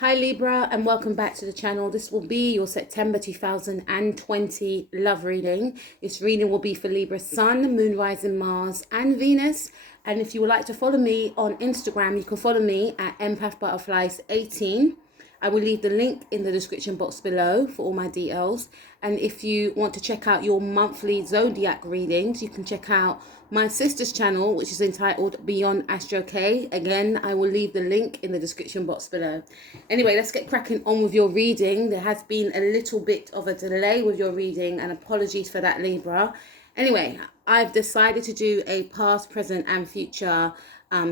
Hi Libra, and welcome back to the channel. This will be your September 2020 love reading. This reading will be for Libra Sun, Moon, Rising, Mars and Venus. And if you would like to follow me on Instagram, you can follow me at empathbutterflies18. I will leave the link in the description box below for all my details. And if you want to check out your monthly zodiac readings, you can check out my sister's channel, which is entitled Beyond Astro K. Again, I will leave the link in the description box below. Anyway, let's get cracking on with your reading. There has been a little bit of a delay with your reading, and apologies for that, Libra. Anyway, I've decided to do a past, present and future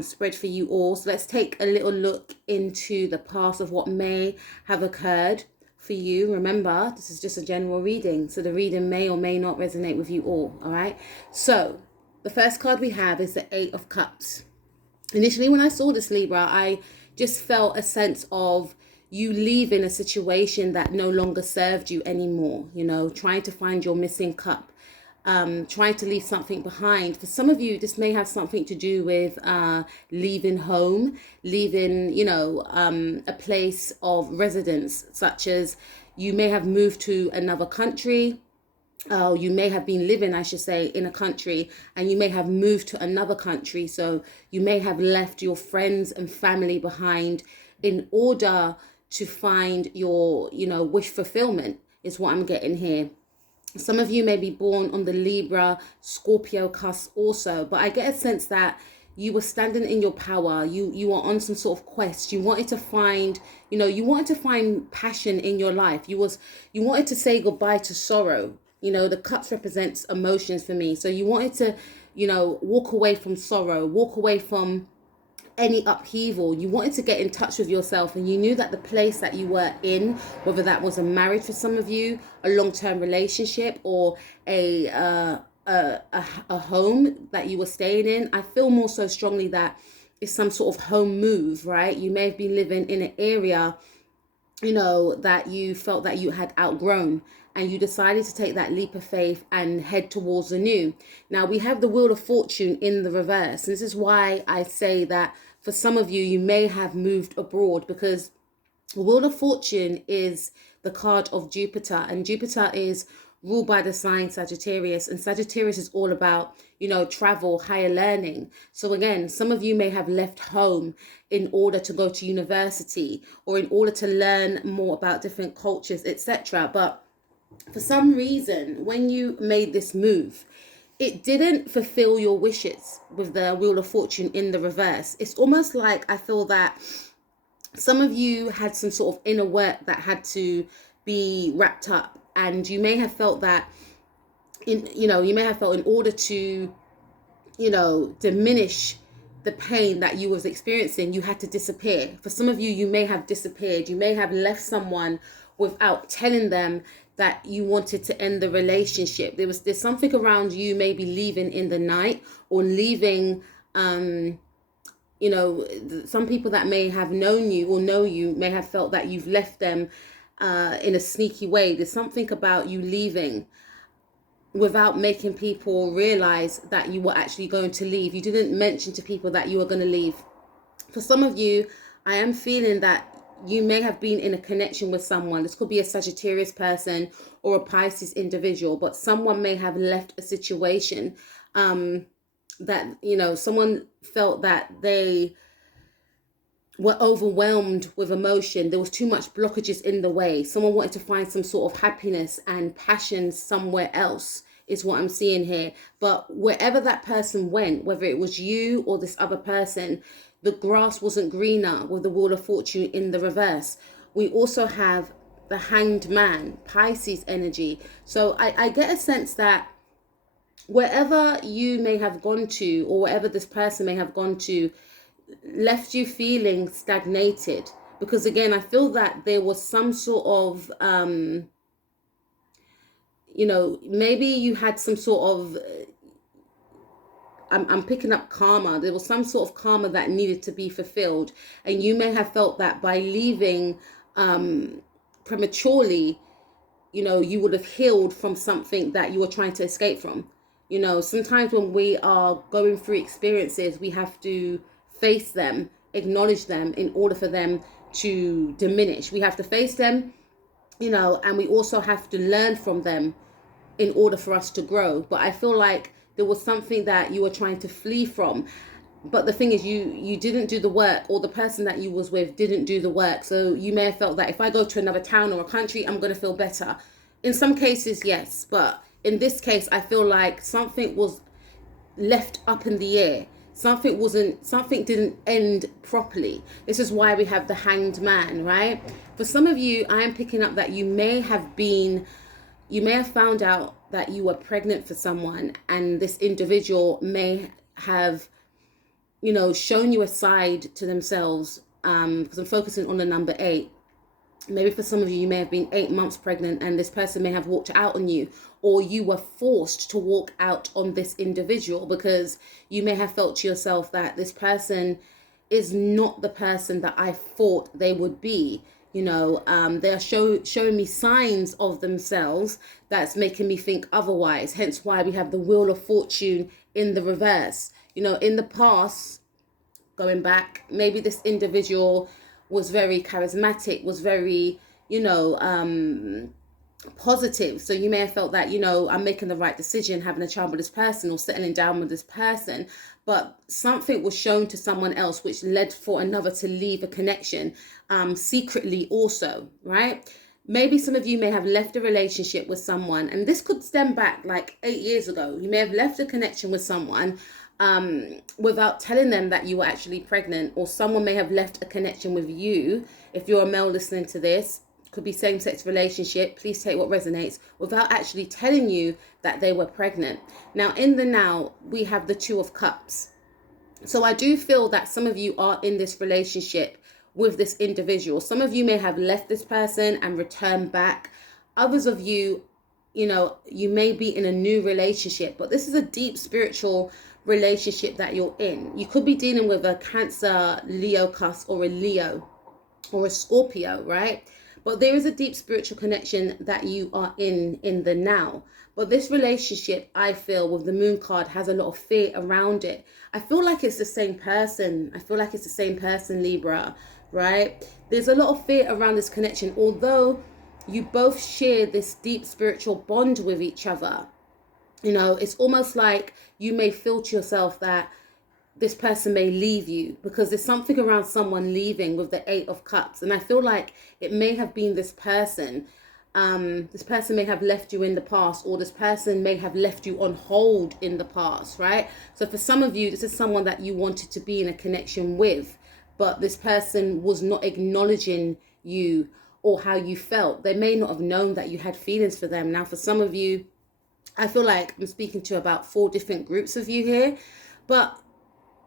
spread for you all. So let's take a little look into the past of what may have occurred for you. Remember, this is just a general reading, so the reading may or may not resonate with you all right? So the first card we have is the Eight of Cups. Initially, when I saw this, Libra, I just felt a sense of you leaving a situation that no longer served you anymore, you know, trying to find your missing cup. Trying to leave something behind. For some of you, this may have something to do with leaving home, leaving, you know, a place of residence, such as you may have moved to another country. You may have been living, I should say, in a country, and you may have moved to another country. So you may have left your friends and family behind in order to find your, you know, wish fulfillment is what I'm getting here. Some of you may be born on the Libra, Scorpio cusp also, but I get a sense that you were standing in your power. You were on some sort of quest. You wanted to find, you know, you wanted to find passion in your life. You wanted to say goodbye to sorrow. You know, the cups represents emotions for me. So you wanted to, you know, walk away from sorrow, walk away from any upheaval. You wanted to get in touch with yourself, and you knew that the place that you were in, whether that was a marriage for some of you, a long-term relationship, or a home that you were staying in, I feel more so strongly that it's some sort of home move, right? You may have been living in an area, you know, that you felt that you had outgrown, and you decided to take that leap of faith and head towards the new. Now we have the Wheel of Fortune in the reverse. And this is why I say that for some of you, you may have moved abroad, because the Wheel of Fortune is the card of Jupiter, and Jupiter is ruled by the sign Sagittarius, and Sagittarius is all about, you know, travel, higher learning. So again, some of you may have left home in order to go to university, or in order to learn more about different cultures, etc. But for some reason, when you made this move, it didn't fulfill your wishes with the Wheel of Fortune in the reverse. It's almost like I feel that some of you had some sort of inner work that had to be wrapped up, and you may have felt that you may have felt in order to, you know, diminish the pain that you was experiencing, you had to disappear. For some of you, you may have disappeared. You may have left someone without telling them that you wanted to end the relationship. There's something around you maybe leaving in the night, or leaving, you know, some people that may have known you or know you may have felt that you've left them in a sneaky way. There's something about you leaving without making people realize that you were actually going to leave. You didn't mention to people that you were going to leave. For some of you, I am feeling that you may have been in a connection with someone. This could be a Sagittarius person or a Pisces individual, but someone may have left a situation that, you know, someone felt that they were overwhelmed with emotion. There was too much blockages in the way. Someone wanted to find some sort of happiness and passion somewhere else, is what I'm seeing here. But wherever that person went, whether it was you or this other person, the grass wasn't greener with the Wheel of Fortune in the reverse. We also have the Hanged Man, Pisces energy. So I get a sense that wherever you may have gone to, or wherever this person may have gone to, left you feeling stagnated. Because again, I feel that there was some sort of, you know, maybe you had some sort of, I'm picking up karma. There was some sort of karma that needed to be fulfilled. And you may have felt that by leaving prematurely, you know, you would have healed from something that you were trying to escape from. You know, sometimes when we are going through experiences, we have to face them, acknowledge them in order for them to diminish. We have to face them, you know, and we also have to learn from them in order for us to grow. But I feel like there was something that you were trying to flee from. But the thing is, you didn't do the work, or the person that you was with didn't do the work. So you may have felt that if I go to another town or a country, I'm going to feel better. In some cases, yes. But in this case, I feel like something was left up in the air. Something didn't end properly. This is why we have the Hanged Man, right? For some of you, I am picking up that you may have found out that you were pregnant for someone, and this individual may have, you know, shown you a side to themselves, because I'm focusing on the number 8. Maybe for some of you, you may have been 8 months pregnant, and this person may have walked out on you, or you were forced to walk out on this individual because you may have felt to yourself that this person is not the person that I thought they would be. You know, they're showing me signs of themselves that's making me think otherwise. Hence why we have the Wheel of Fortune in the reverse. You know, in the past, going back, maybe this individual was very charismatic, was very, you know, positive. So you may have felt that, you know, I'm making the right decision having a child with this person or settling down with this person. But something was shown to someone else which led for another to leave a connection, secretly also, right? Maybe some of you may have left a relationship with someone, and this could stem back like 8 years ago. You may have left a connection with someone without telling them that you were actually pregnant, or someone may have left a connection with you. If you're a male listening to this, could be same-sex relationship, please take what resonates, without actually telling you that they were pregnant. Now, in the now, we have the Two of Cups. So I do feel that some of you are in this relationship with this individual. Some of you may have left this person and returned back. Others of you, you know, you may be in a new relationship, but this is a deep spiritual relationship that you're in. You could be dealing with a Cancer, Leo cusp, or a Leo or a Scorpio, right? But there is a deep spiritual connection that you are in the now. But this relationship, I feel, with the Moon card, has a lot of fear around it. I feel like it's the same person. Libra, right? There's a lot of fear around this connection, although you both share this deep spiritual bond with each other. You know, it's almost like you may feel to yourself that this person may leave you, because there's something around someone leaving with the 8 of Cups. And I feel like it may have been this person. This person may have left you in the past, or this person may have left you on hold in the past, right? So for some of you, this is someone that you wanted to be in a connection with, but this person was not acknowledging you or how you felt. They may not have known that you had feelings for them. Now, for some of you, I feel like I'm speaking to about 4 different groups of you here, but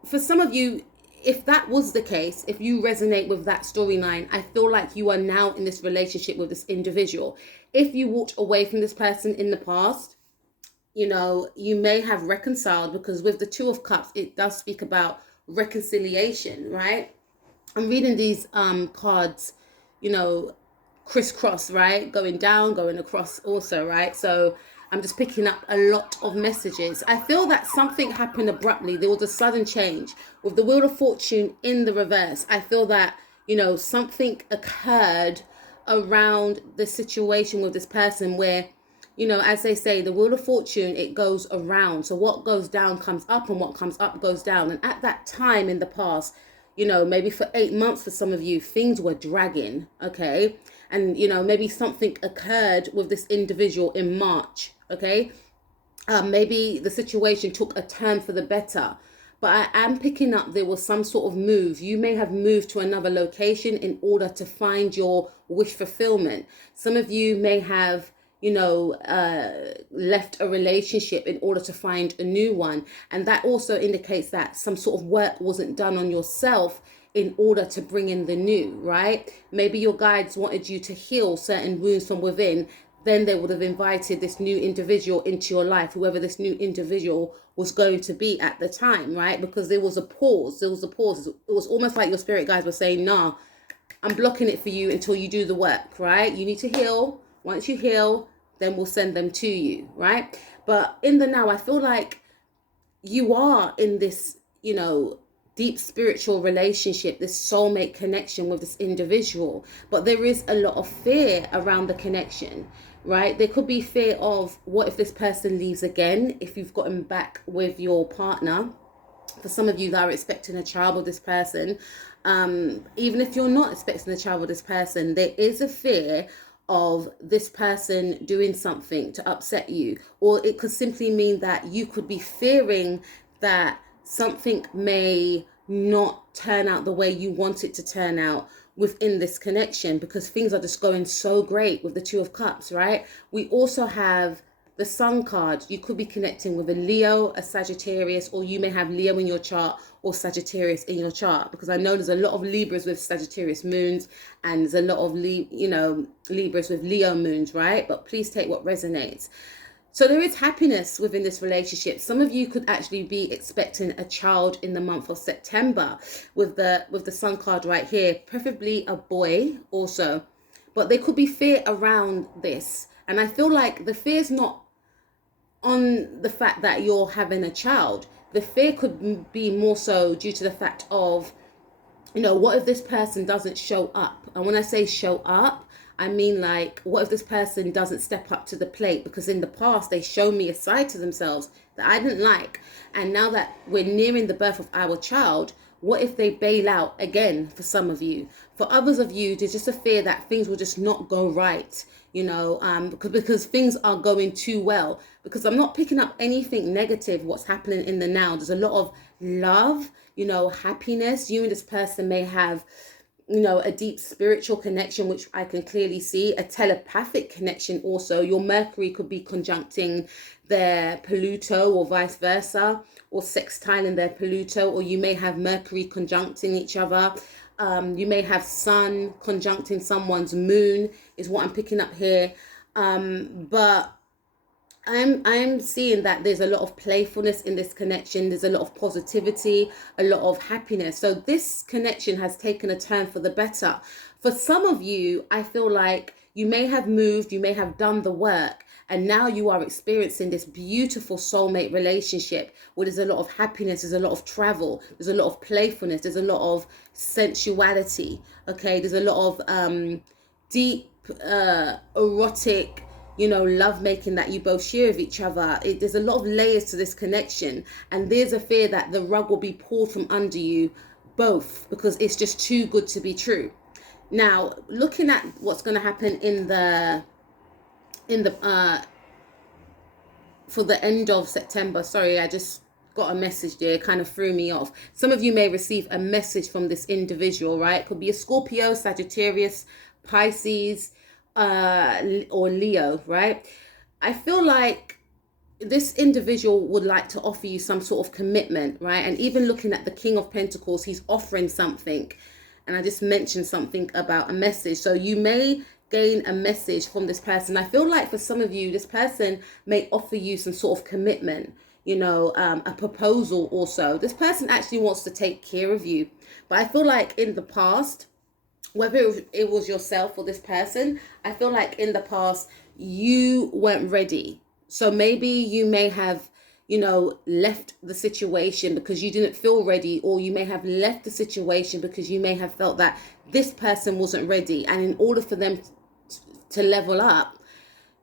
for some of you, if that was the case, if you resonate with that storyline, I feel like you are now in this relationship with this individual. If you walked away from this person in the past, you know, you may have reconciled, because with the Two of Cups, it does speak about reconciliation, right? I'm reading these cards, you know, crisscross, right? Going down, going across also, right? So I'm just picking up a lot of messages. I feel that something happened abruptly. There was a sudden change. With the Wheel of Fortune in the reverse, I feel that, you know, something occurred around the situation with this person where, you know, as they say, the Wheel of Fortune, it goes around. So what goes down comes up, and what comes up goes down. And at that time in the past, you know, maybe for 8 months for some of you, things were dragging, okay? And, you know, maybe something occurred with this individual in March, okay? Maybe the situation took a turn for the better. But I am picking up there was some sort of move. You may have moved to another location in order to find your wish fulfillment. Some of you may have, you know, left a relationship in order to find a new one. And that also indicates that some sort of work wasn't done on yourself in order to bring in the new, right? Maybe your guides wanted you to heal certain wounds from within. Then they would have invited this new individual into your life, whoever this new individual was going to be at the time, right? Because there was a pause. It was almost like your spirit guides were saying, nah, I'm blocking it for you until you do the work, right? You need to heal. Once you heal, then we'll send them to you, right? But in the now, I feel like you are in this, you know, deep spiritual relationship, this soulmate connection with this individual, but there is a lot of fear around the connection, right? There could be fear of, what if this person leaves again, if you've gotten back with your partner. For some of you that are expecting a child with this person, even if you're not expecting a child with this person, there is a fear of this person doing something to upset you, or it could simply mean that you could be fearing that something may not turn out the way you want it to turn out within this connection, because things are just going so great with the Two of Cups, right? We also have the Sun card. You could be connecting with a Leo, a Sagittarius, or you may have Leo in your chart or Sagittarius in your chart, because I know there's a lot of Libras with Sagittarius moons, and there's a lot of Libras with Leo moons, right? But please take what resonates. So there is happiness within this relationship. Some of you could actually be expecting a child in the month of September with the Sun card right here, preferably a boy also. But there could be fear around this. And I feel like the fear is not on the fact that you're having a child. The fear could be more so due to the fact of, what if this person doesn't show up? And when I say show up, I mean, like, what if this person doesn't step up to the plate? Because in the past, they showed me a side to themselves that I didn't like. And now that we're nearing the birth of our child, what if they bail out again for some of you? For others of you, there's just a fear that things will just not go right, because things are going too well. Because I'm not picking up anything negative, what's happening in the now. There's a lot of love, happiness. You and this person may have, a deep spiritual connection, which I can clearly see, a telepathic connection also. Your Mercury could be conjuncting their Pluto or vice versa, or sextiling their Pluto, or you may have Mercury conjuncting each other. You may have Sun conjuncting someone's moon, is what I'm picking up here. But I'm seeing that there's a lot of playfulness in this connection. There's a lot of positivity, a lot of happiness. So this connection has taken a turn for the better. For some of you, I feel like you may have moved, you may have done the work, and now you are experiencing this beautiful soulmate relationship where there's a lot of happiness, there's a lot of travel, there's a lot of playfulness, there's a lot of sensuality, okay? There's a lot of deep, erotic, love making that you both share with each other. There's a lot of layers to this connection, and there's a fear that the rug will be pulled from under you both, because it's just too good to be true. Now, looking at what's going to happen for the end of September. Sorry, I just got a message there, kind of threw me off. Some of you may receive a message from this individual, right? It could be a Scorpio, Sagittarius, Pisces, or Leo, right? I feel like this individual would like to offer you some sort of commitment, right? And even looking at the King of Pentacles, he's offering something. And I just mentioned something about a message. So you may gain a message from this person. I feel like for some of you, this person may offer you some sort of commitment, a proposal also. This person actually wants to take care of you. But I feel like in the past, whether it was yourself or this person, I feel like in the past, you weren't ready. So maybe you may have, left the situation because you didn't feel ready, or you may have left the situation because you may have felt that this person wasn't ready. And in order for them to level up,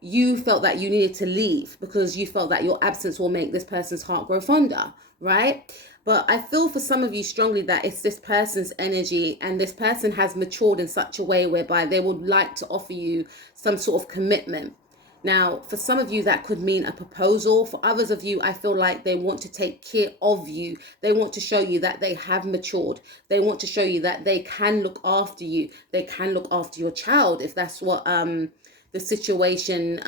you felt that you needed to leave because you felt that your absence will make this person's heart grow fonder, right? But I feel for some of you strongly that it's this person's energy, and this person has matured in such a way whereby they would like to offer you some sort of commitment. Now, for some of you, that could mean a proposal. For others of you, I feel like they want to take care of you. They want to show you that they have matured. They want to show you that they can look after you. They can look after your child if that's what the situation,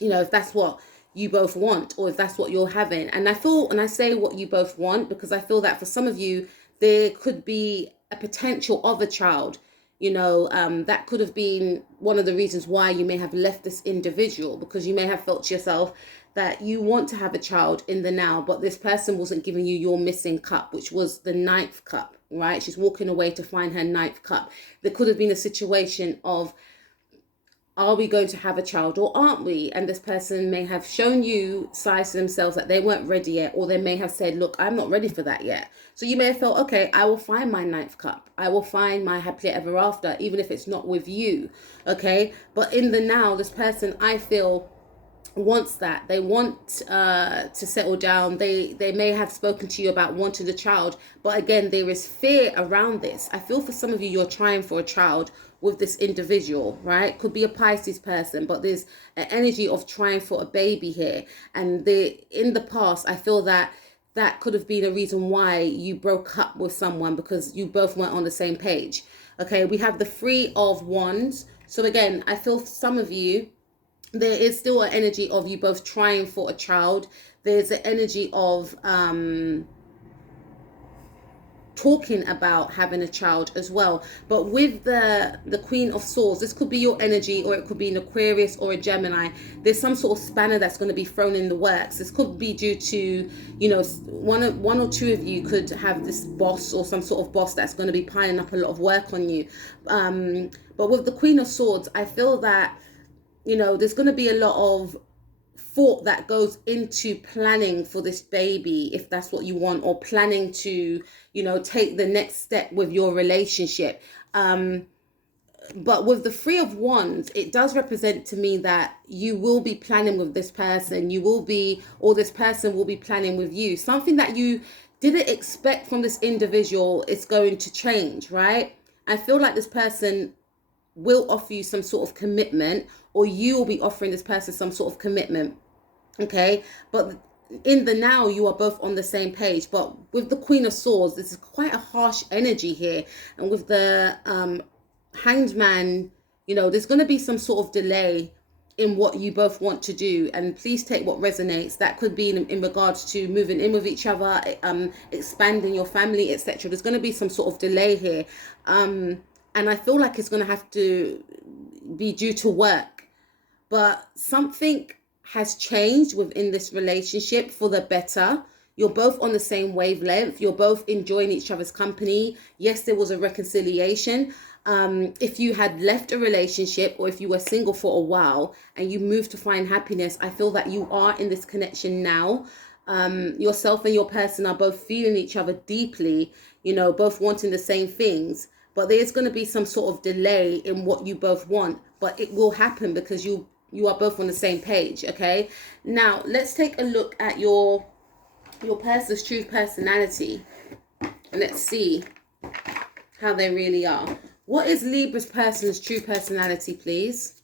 if that's what you both want, or if that's what you're having. And I feel, and I say what you both want, because I feel that for some of you, there could be a potential of a child. That could have been one of the reasons why you may have left this individual, because you may have felt to yourself that you want to have a child in the now, but this person wasn't giving you your missing cup, which was the 9th cup, right? She's walking away to find her 9th cup. There could have been a situation of are we going to have a child or aren't we? And this person may have shown you signs to themselves that they weren't ready yet, or they may have said, look, I'm not ready for that yet. So you may have felt, okay, I will find my ninth cup. I will find my happily ever after, even if it's not with you. Okay. But in the now, this person, I feel, wants that. They want to settle down. They may have spoken to you about wanting a child, but again, there is fear around this. I feel for some of you, you're trying for a child with this individual, right? Could be a Pisces person, but there's an energy of trying for a baby here. And in the past, I feel that could have been a reason why you broke up with someone, because you both weren't on the same page. Okay, we have the Three of Wands. So again, I feel for some of you, there is still an energy of you both trying for a child. There's an energy of talking about having a child as well. But with the Queen of Swords, this could be your energy, or it could be an Aquarius or a Gemini. There's some sort of spanner that's going to be thrown in the works. This could be due to, you know, one or two of you could have this boss or some sort of boss that's going to be piling up a lot of work on you. But with the Queen of Swords, I feel that, you know, there's going to be a lot of thought that goes into planning for this baby, if that's what you want, or planning to, you know, take the next step with your relationship. But with the Three of Wands, it does represent to me that you will be planning with this person. You will be, or this person will be planning with you. Something that you didn't expect from this individual is going to change, right? I feel like this person will offer you some sort of commitment, or you will be offering this person some sort of commitment. Okay, but in the now, you are both on the same page. But with the Queen of Swords, this is quite a harsh energy here. And with the Hanged Man, you know, there's going to be some sort of delay in what you both want to do. And please take what resonates. That could be in regards to moving in with each other, expanding your family, etc. There's going to be some sort of delay here. And I feel like it's going to have to be due to work. But something has changed within this relationship for the better. You're both on the same wavelength. You're both enjoying each other's company. Yes, there was a reconciliation. If you had left a relationship, or if you were single for a while and you moved to find happiness, I feel that you are in this connection now. Yourself and your person are both feeling each other deeply, you know, both wanting the same things. But there's going to be some sort of delay in what you both want. But it will happen because you are both on the same page. Okay, now let's take a look at your person's true personality, and let's see how they really are. What is Libra's person's true personality, please?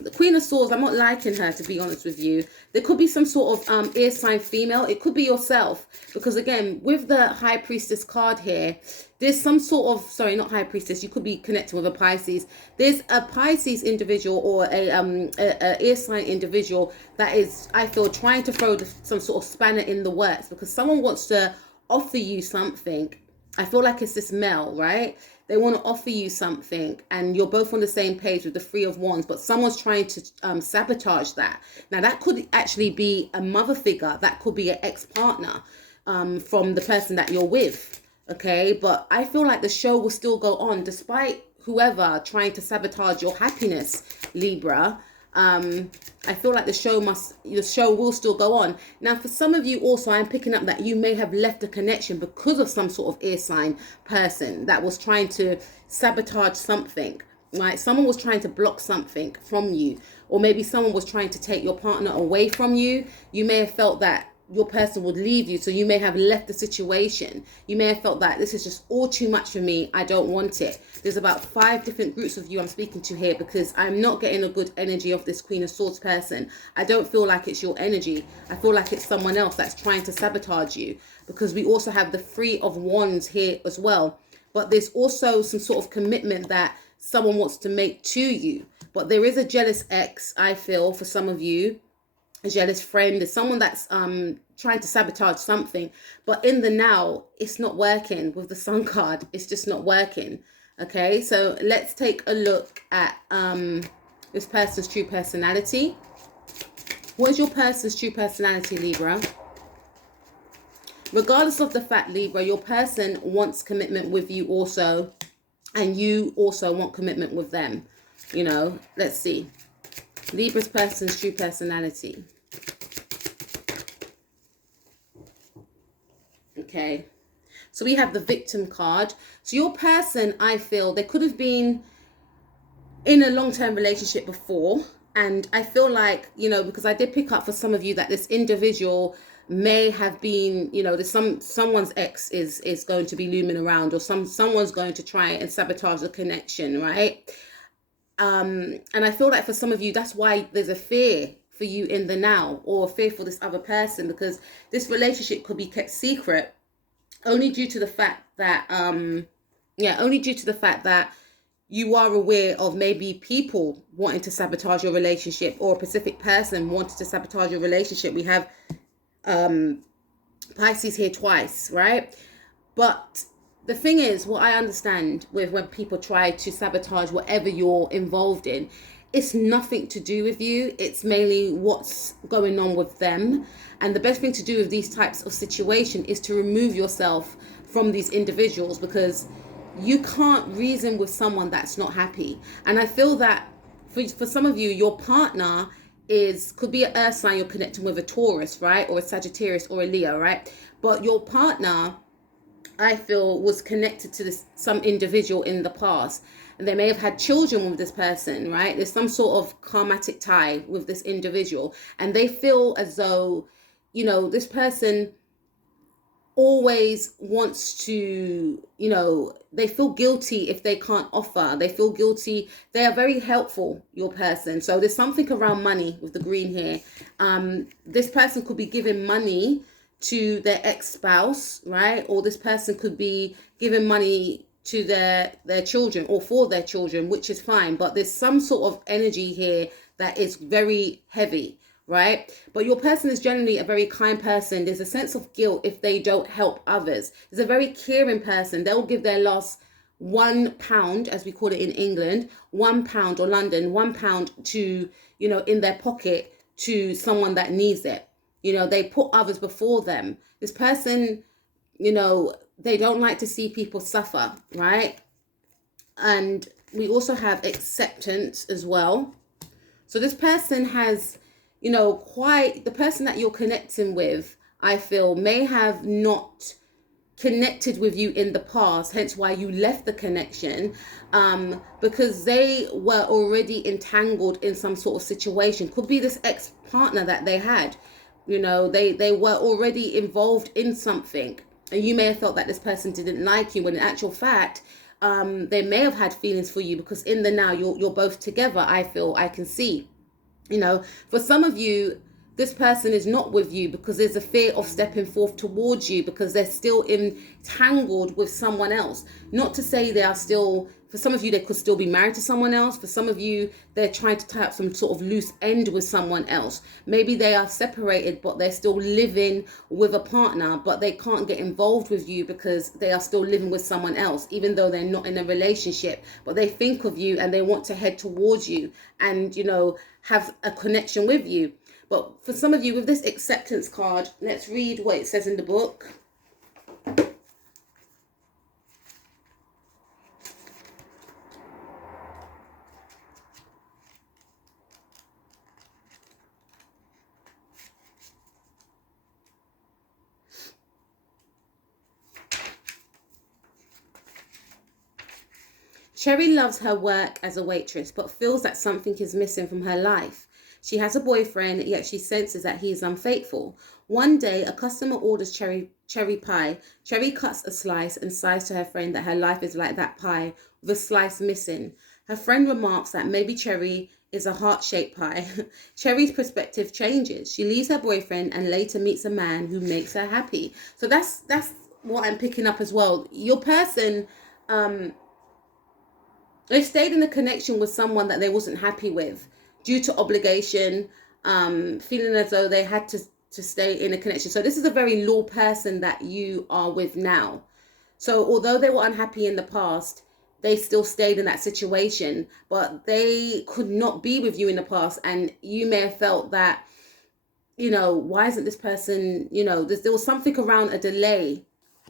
The Queen of Swords, I'm not liking her, to be honest with you. There could be some sort of air sign female. It could be yourself, because again, with the High Priestess card here, there's some sort of, sorry, not High Priestess, you could be connected with a Pisces. There's a Pisces individual, or a air sign individual that is, I feel, trying to throw some sort of spanner in the works, because someone wants to offer you something. I feel like it's this male, right? They want to offer you something, and you're both on the same page with the Three of Wands, but someone's trying to sabotage that. Now, that could actually be a mother figure. That could be an ex-partner from the person that you're with, okay? But I feel like the show will still go on despite whoever trying to sabotage your happiness, Libra. I feel like the show will still go on. Now, for some of you also, I'm picking up that you may have left a connection because of some sort of air sign person that was trying to sabotage something, right? Someone was trying to block something from you, or maybe someone was trying to take your partner away from you. You may have felt that your person would leave you, so you may have left the situation. You may have felt that this is just all too much for me, I don't want it. There's about 5 different groups of you I'm speaking to here, because I'm not getting a good energy of this Queen of Swords person. I don't feel like it's your energy. I feel like it's someone else that's trying to sabotage you, because we also have the Three of Wands here as well. But there's also some sort of commitment that someone wants to make to you. But there is a jealous ex, I feel, for some of you. A jealous friend is someone that's trying to sabotage something, but in the now, it's not working. With the Sun card, it's just not working. Okay, so let's take a look at this person's true personality. What is your person's true personality, Libra? Regardless of the fact, Libra, your person wants commitment with you also, and you also want commitment with them. You know, let's see. Libra's person's true personality. Okay. So we have the victim card. So your person, I feel, they could have been in a long-term relationship before. And I feel like, you know, because I did pick up for some of you that this individual may have been, you know, there's someone's ex is going to be looming around, or someone's going to try and sabotage the connection, right? And I feel like for some of you, that's why there's a fear for you in the now, or a fear for this other person, because this relationship could be kept secret only due to the fact that only due to the fact that you are aware of maybe people wanting to sabotage your relationship, or a specific person wanted to sabotage your relationship. We have Pisces here twice, right? But the thing is, what I understand with when people try to sabotage whatever you're involved in, it's nothing to do with you. It's mainly what's going on with them. And the best thing to do with these types of situation is to remove yourself from these individuals, because you can't reason with someone that's not happy. And I feel that for some of you, your partner could be an earth sign, you're connecting with a Taurus, right? Or a Sagittarius or a Leo, right? But your partner, I feel, was connected to some individual in the past, and they may have had children with this person, right? There's some sort of karmatic tie with this individual, and they feel as though, you know, this person always wants to, you know, they feel guilty if they can't offer. They feel guilty. They are very helpful, your person. So there's something around money with the green here. This person could be giving money to their ex-spouse, right? Or this person could be giving money to their children, or for their children, which is fine. But there's some sort of energy here that is very heavy, right? But your person is generally a very kind person. There's a sense of guilt if they don't help others. There's a very caring person. They'll give their last £1, as we call it in England, £1, or London, £1 to, you know, in their pocket to someone that needs it. You know, they put others before them. This person, you know, they don't like to see people suffer, right? And we also have acceptance as well. So this person has, you know, the person that you're connecting with, I feel, may have not connected with you in the past, hence why you left the connection, because they were already entangled in some sort of situation. Could be this ex-partner that they had. You know, they were already involved in something, and you may have felt that this person didn't like you, when in actual fact, they may have had feelings for you, because in the now, you're both together, I feel, I can see. You know, for some of you, this person is not with you because there's a fear of stepping forth towards you, because they're still entangled with someone else. Not to say they are still, for some of you, they could still be married to someone else. For some of you, they're trying to tie up some sort of loose end with someone else. Maybe they are separated, but they're still living with a partner, but they can't get involved with you because they are still living with someone else, even though they're not in a relationship. But they think of you and they want to head towards you and, you know, have a connection with you. But for some of you, with this acceptance card, let's read what it says in the book. Cherry loves her work as a waitress, but feels that something is missing from her life. She has a boyfriend, yet she senses that he is unfaithful. One day, a customer orders cherry pie. Cherry cuts a slice and sighs to her friend that her life is like that pie, with a slice missing. Her friend remarks that maybe Cherry is a heart-shaped pie. Cherry's perspective changes. She leaves her boyfriend and later meets a man who makes her happy. So that's what I'm picking up as well. Your person, they stayed in a connection with someone that they wasn't happy with, due to obligation, feeling as though they had to stay in a connection. So this is a very low person that you are with now. So although they were unhappy in the past, they still stayed in that situation, but they could not be with you in the past. And you may have felt that, you know, why isn't this person, you know, there was something around a delay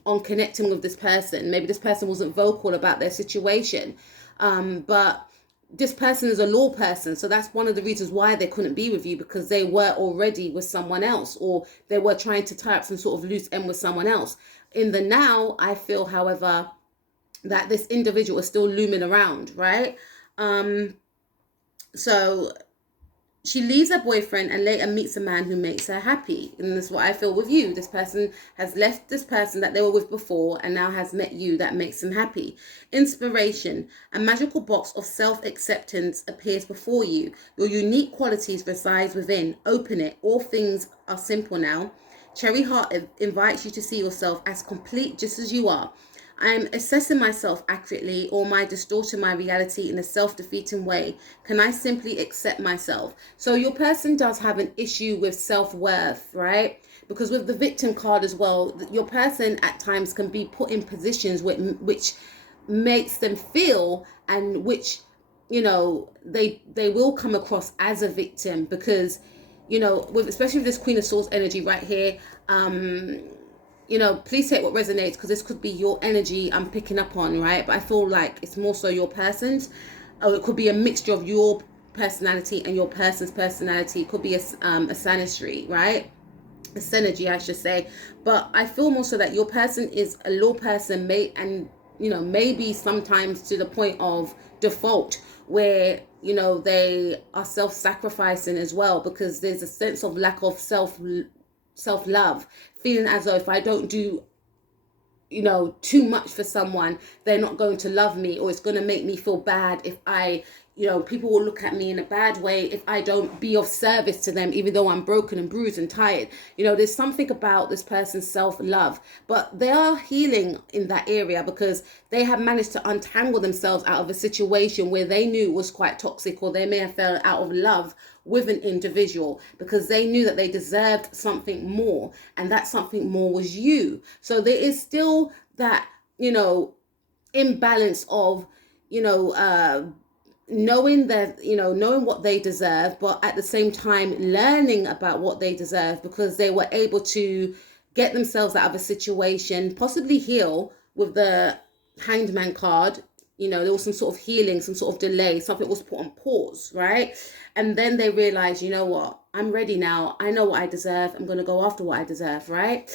on connecting with this person. Maybe this person wasn't vocal about their situation. But this person is a law person, so that's one of the reasons why they couldn't be with you, because they were already with someone else, or they were trying to tie up some sort of loose end with someone else. In the now, I feel, however, that this individual is still looming around, right? So she leaves her boyfriend and later meets a man who makes her happy. And that's what I feel with you. This person has left this person that they were with before and now has met you that makes them happy. Inspiration. A magical box of self-acceptance appears before you. Your unique qualities reside within. Open it. All things are simple now. Cherry Heart invites you to see yourself as complete just as you are. I'm assessing myself accurately, or am I distorting my reality in a self-defeating way? Can I simply accept myself? So your person does have an issue with self-worth, right? Because with the victim card as well, your person at times can be put in positions which makes them feel, and which, you know, they will come across as a victim, because, you know, with especially with this Queen of Swords energy right here, you know, please take what resonates, because this could be your energy I'm picking up on, right? But I feel like it's more so your person's, or it could be a mixture of your personality and your person's personality. It could be a sanitary, right? A synergy, I should say. But I feel more so that your person is a law person, and, you know, maybe sometimes to the point of default, where, you know, they are self-sacrificing as well, because there's a sense of lack of self-love, feeling as though if I don't do, you know, too much for someone, they're not going to love me, or it's going to make me feel bad if I, you know, people will look at me in a bad way if I don't be of service to them, even though I'm broken and bruised and tired. You know, there's something about this person's self-love, but they are healing in that area, because they have managed to untangle themselves out of a situation where they knew was quite toxic, or they may have fell out of love with an individual because they knew that they deserved something more, and that something more was you. So there is still that, you know, imbalance of, you know, knowing that, you know, knowing what they deserve, but at the same time learning about what they deserve, because they were able to get themselves out of a situation, possibly heal with the Hanged Man card. You know, there was some sort of healing, some sort of delay, something was put on pause, right? And then they realized, you know what, I'm ready now. I know what I deserve. I'm going to go after what I deserve, right?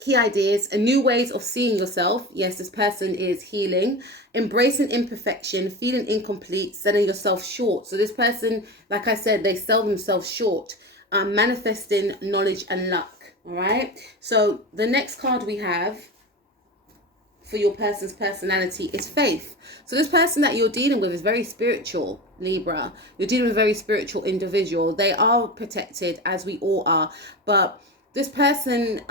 Key ideas, a new ways of seeing yourself. Yes, this person is healing. Embracing imperfection, feeling incomplete, selling yourself short. So this person, like I said, they sell themselves short. Manifesting knowledge and luck. All right. So the next card we have for your person's personality is faith. So this person that you're dealing with is very spiritual, Libra. You're dealing with a very spiritual individual. They are protected, as we all are. But this person,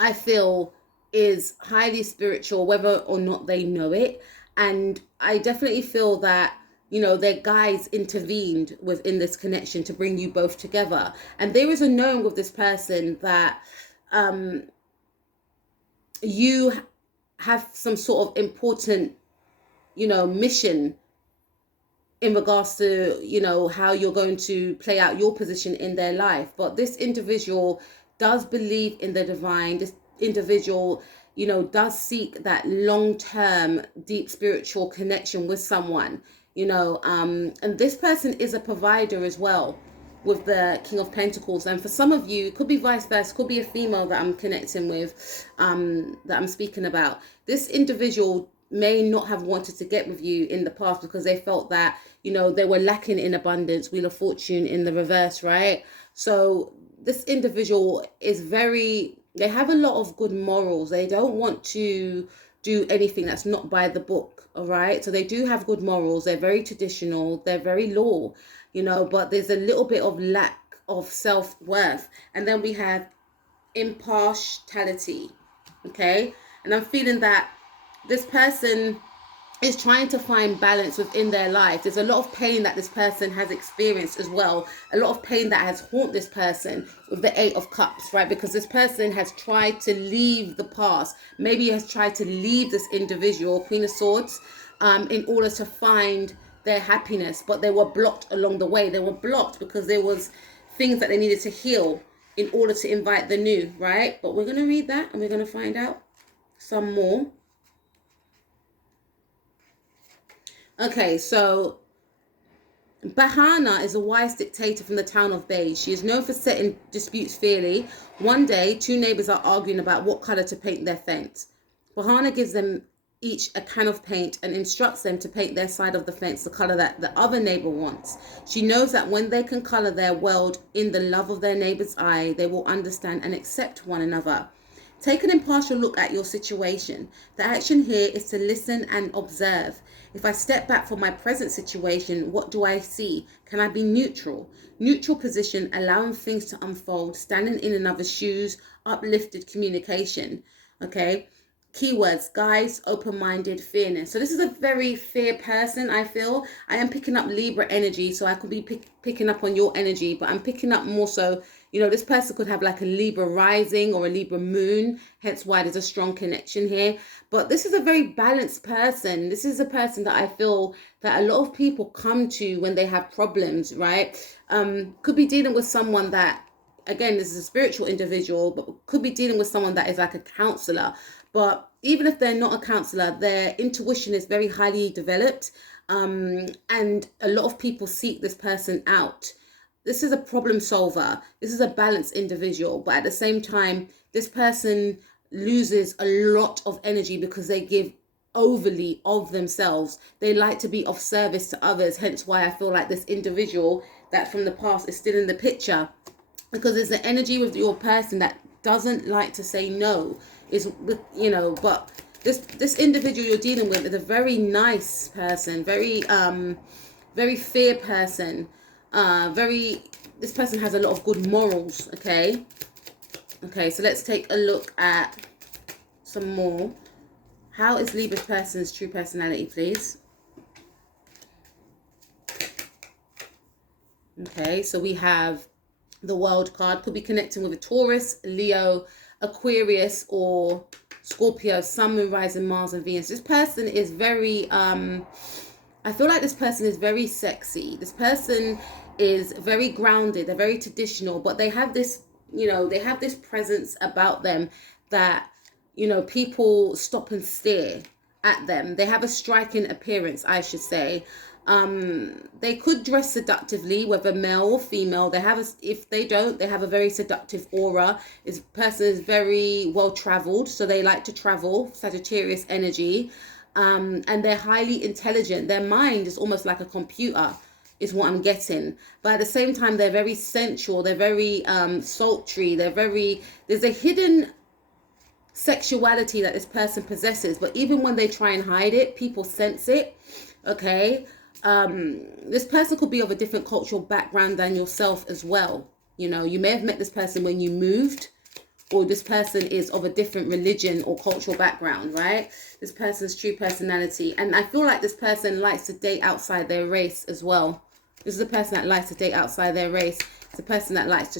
I feel, is highly spiritual, whether or not they know it. And I definitely feel that, you know, their guides intervened within this connection to bring you both together. And there is a knowing with this person that you have some sort of important, you know, mission in regards to, you know, how you're going to play out your position in their life. But this individual does believe in the divine. This individual, you know, does seek that long-term deep spiritual connection with someone, you know, and this person is a provider as well, with the King of Pentacles. And for some of you, it could be vice versa, could be a female that I'm connecting with, that I'm speaking about. This individual may not have wanted to get with you in the past because they felt that, you know, they were lacking in abundance. Wheel of Fortune in the reverse, right? So this individual is they have a lot of good morals. They don't want to do anything that's not by the book, all right? So they do have good morals. They're very traditional. They're very law, you know, but there's a little bit of lack of self-worth. And then we have impartiality, okay? And I'm feeling that this person is trying to find balance within their life. There's a lot of pain that this person has experienced as well. A lot of pain that has haunted this person with the Eight of Cups, right? Because this person has tried to leave the past. Maybe has tried to leave this individual, Queen of Swords, in order to find their happiness. But they were blocked along the way. They were blocked because there was things that they needed to heal in order to invite the new, right? But we're going to read that and we're going to find out some more. Okay, so Bahana is a wise dictator from the town of Bay. She is known for settling disputes fairly. One day, two neighbors are arguing about what color to paint their fence. Bahana gives them each a can of paint and instructs them to paint their side of the fence the color that the other neighbor wants. She knows that when they can color their world in the love of their neighbor's eye, they will understand and accept one another. Take an impartial look at your situation. The action here is to listen and observe. If I step back from my present situation, what do I see? Can I be neutral? Neutral position, allowing things to unfold, standing in another's shoes, uplifted communication. Okay. Keywords, guys, open-minded, fairness. So this is a very fair person, I feel. I am picking up Libra energy, so I could be picking up on your energy, but I'm picking up more so, you know, this person could have like a Libra rising or a Libra moon, hence why there's a strong connection here. But this is a very balanced person. This is a person that I feel that a lot of people come to when they have problems, right? Could be dealing with someone that, again, this is a spiritual individual, but could be dealing with someone that is like a counselor. But even if they're not a counselor, their intuition is very highly developed. And a lot of people seek this person out. This is a problem solver. This is a balanced individual. But at the same time, this person loses a lot of energy because they give overly of themselves. They like to be of service to others. Hence why I feel like this individual that from the past is still in the picture. Because there's an energy with your person that doesn't like to say no. Is, you know, but this individual you're dealing with is a very nice person, very fair person, this person has a lot of good morals. Okay, so let's take a look at some more. How is Libra person's true personality, please? Okay, so we have the World card. Could be connecting with a Taurus, Leo, Aquarius, or Scorpio, Sun, Moon, Rising, Mars, and Venus. This person is very, I feel like this person is very sexy. This person is very grounded. They're very traditional, but they have this, you know, they have this presence about them that, you know, people stop and stare at them. They have a striking appearance, I should say. They could dress seductively, whether male or female. They have if they don't, they have a very seductive aura. This person is very well traveled, so they like to travel. Sagittarius energy, and they're highly intelligent. Their mind is almost like a computer, is what I'm getting. But at the same time, they're very sensual. They're very sultry. There's a hidden sexuality that this person possesses, but even when they try and hide it, people sense it. Okay. This person could be of a different cultural background than yourself as well. You know, you may have met this person when you moved, or this person is of a different religion or cultural background, right? This person's true personality. And I feel like this person likes to date outside their race as well. This is a person that likes to date outside their race. It's a person that likes to